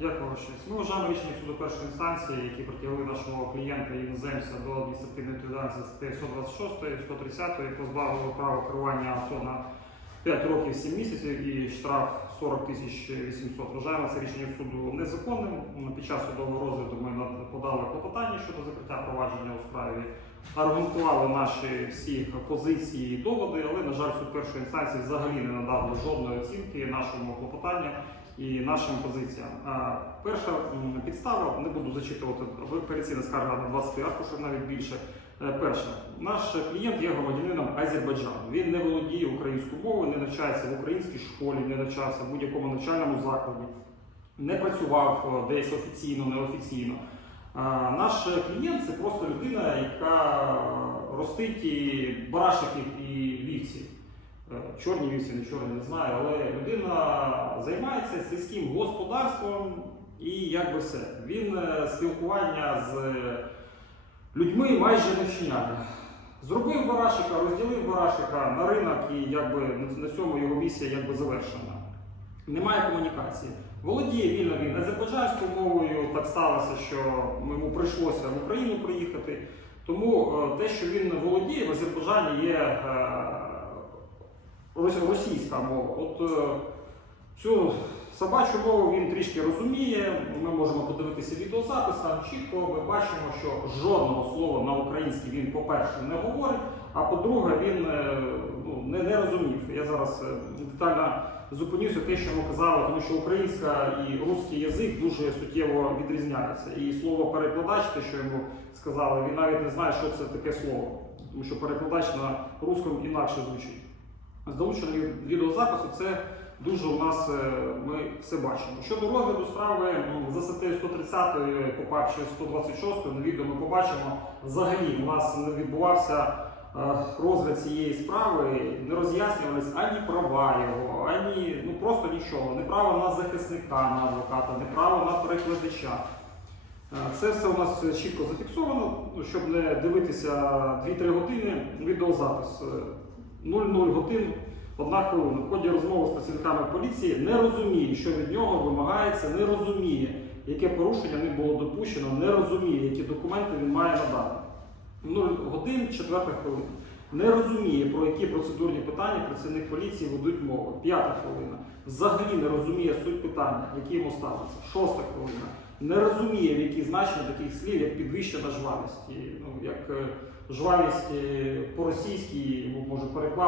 Дякую, честь. Ми вважаємо рішення суду першої інстанції, які притягли нашого клієнта іноземця до адміністративної відповідальності за статтею 126, 130 позбавили права керування авто на 5 років 7 місяців і штраф 40 тисяч 800. Вважаємо це рішення суду незаконним. Під час судового розгляду ми подали клопотання щодо закриття провадження у справі. Аргументували наші всі позиції і доводи, але, на жаль, суд першої інстанції взагалі не надав жодної оцінки нашому клопотанню і нашим позиціям. Перша підстава, не буду зачитувати апеляційна скарга на 20 аркушів, навіть більше. Е, Перше, наш клієнт є громадянином Азербайджану. Він не володіє українською мовою, не навчається в українській школі, не навчався в будь-якому навчальному закладі, не працював е, десь офіційно, неофіційно. Наш клієнт це просто людина, яка ростить і барашиків і вівців. Е, Чорні вівці, не чорні, не знаю, але людина займається сільським господарством і як би все. Він е, спілкування з людьми майже не вчиняє. Зробив барашика, розділив барашика на ринок і якби на- на цьому його місія якби завершена. Немає комунікації. Володіє вільно він азербайджанською мовою. Так сталося, що йому прийшлося в Україну приїхати. Тому е, те, що він володіє в Азербайджані, є е, російська мова. От е, цю собачу мову він трішки розуміє. Ми можемо подивитися відеозапис, там чітко ми бачимо, що жодного слова на українській він, по-перше, не говорить, а по-друге, він е, ну, не, не розумів. Я зараз е, детально зупинюся те, що ми казали, тому що українська і русський язик дуже суттєво відрізняються. І слово перекладач, те, що йому сказали, він навіть не знає, що це таке слово, тому що перекладач на русскому інакше звучить. З долученням відеозапису це дуже у нас е, ми все бачимо. Щодо розгляду справи ну, за статтею 130 попав ще 126 на відео ми побачимо. Взагалі у нас не відбувався е, розгляд цієї справи, не роз'яснювались ані права його, ані ну просто нічого. Не право на захисника, на адвоката, не право на перекладача. Е, Це все у нас чітко зафіксовано, Ну, щоб не дивитися 2-3 години. Відеозапис е, 00 годин, 1 хвилина. В ході розмови з працівниками поліції не розуміє, що від нього вимагається, не розуміє, яке порушення не було допущено, не розуміє, які документи він має надати. 0 годин, 4 хвилина. Не розуміє, про які процедурні питання працівник поліції ведуть мову. П'ята хвилина. Взагалі не розуміє суть питання, які йому ставиться. Шоста хвилина. Не розуміє, в які значення таких слів, як підвищена жвавість. Ну, як е, жвавість е, по-російськи, йому може переклав.